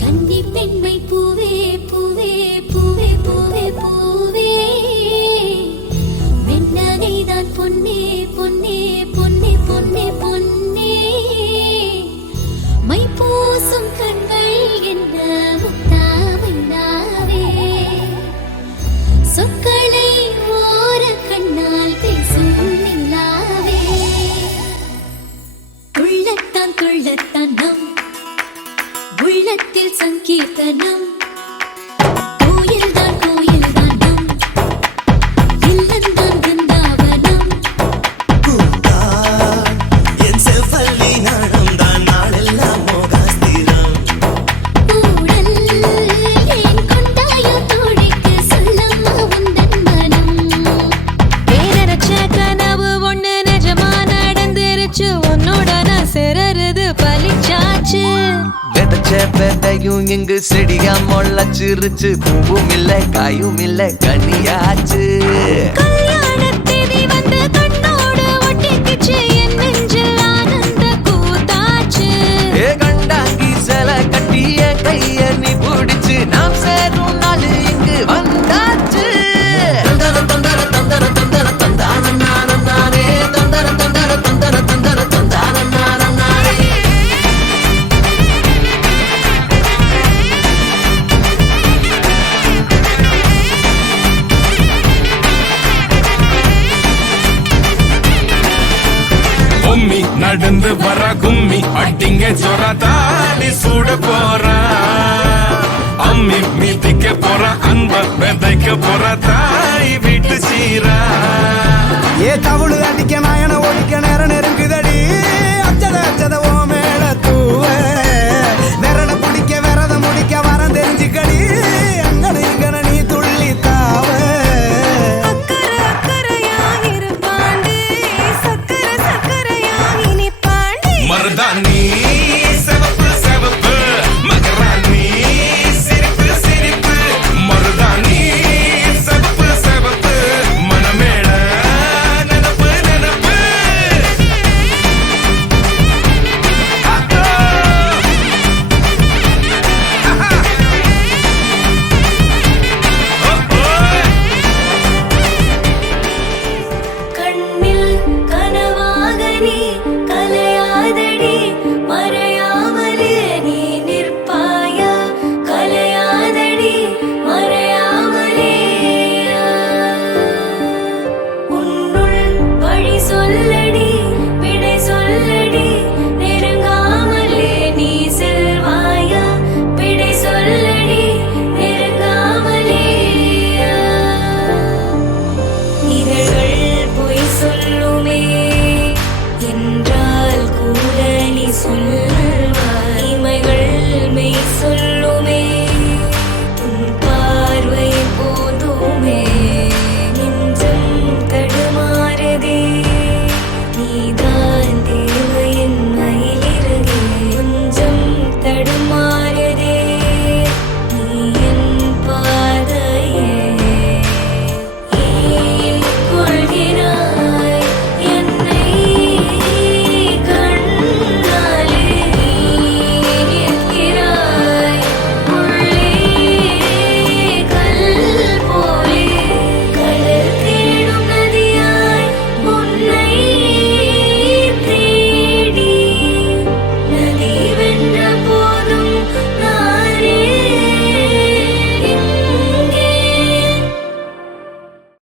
கன்னி பெண்மை பூவே பூவே பூவே பூவே பூவே வெண்ணகைதான் பொன்னே பொன்னே பொன்னே பொன்னே பொன்னே மை பூசும் கண்கள் என்ன முத்தாமைனாவே சொற்களை ஓர கண்ணால் பேசும் நிலாவே துள்ளத்தான் துள்ளத்தான் நம் உள்ளத்தில் சங்கீர்த்தனம் கோயில்தான் கோயில்தான் நம் இல்லந்தான் பிருந்தாவனம் என் செல்வல்லி நாணம்தான் நாளெல்லாம் மோகாஸ்திரம் ஊடல் ஏன் கொண்டாயோ தோழிக்கு சொல்லம்மா உந்தன் மனம் பேரரச்ச கனவு ஒண்ணு நிஜமா நடந்துருச்சு உன்னோட நான் சிறருது பலிச்சாச்சு விதையும் இங்கு செடியா முளைச்சிருச்சு பூவும் இல்ல காயும் இல்ல கனியாச்சு கல்யாணத்தேதி வந்து கண்ணோடு ஒட்டிக்கிச்சு என் நெஞ்சில் ஆனந்த கூத்தாச்சு ஏ கண்டாங்கி சில கட்டிய கைய நீ பிடிச்சு நாம் சேரும் நாள் இங்கு வந்தாச்சு தந்தர தந்தர தந்தர தந்தர தந்தான நானம் நானே தந்தர தந்தர தந்தர தந்தர தந்தான நானம் நானே கும்மி நடந்து வர கும்மி அட்டிங்க சொரதாடி சூட போறா அம்மி மீதிக்க போற அன்ப விதைக்க போற தாய் வீட்டு சீரா ஏ தவுளு அடிக்க நாயன ஒடிக்க நேரம் நெருங்குதடி அச்சத அச்சத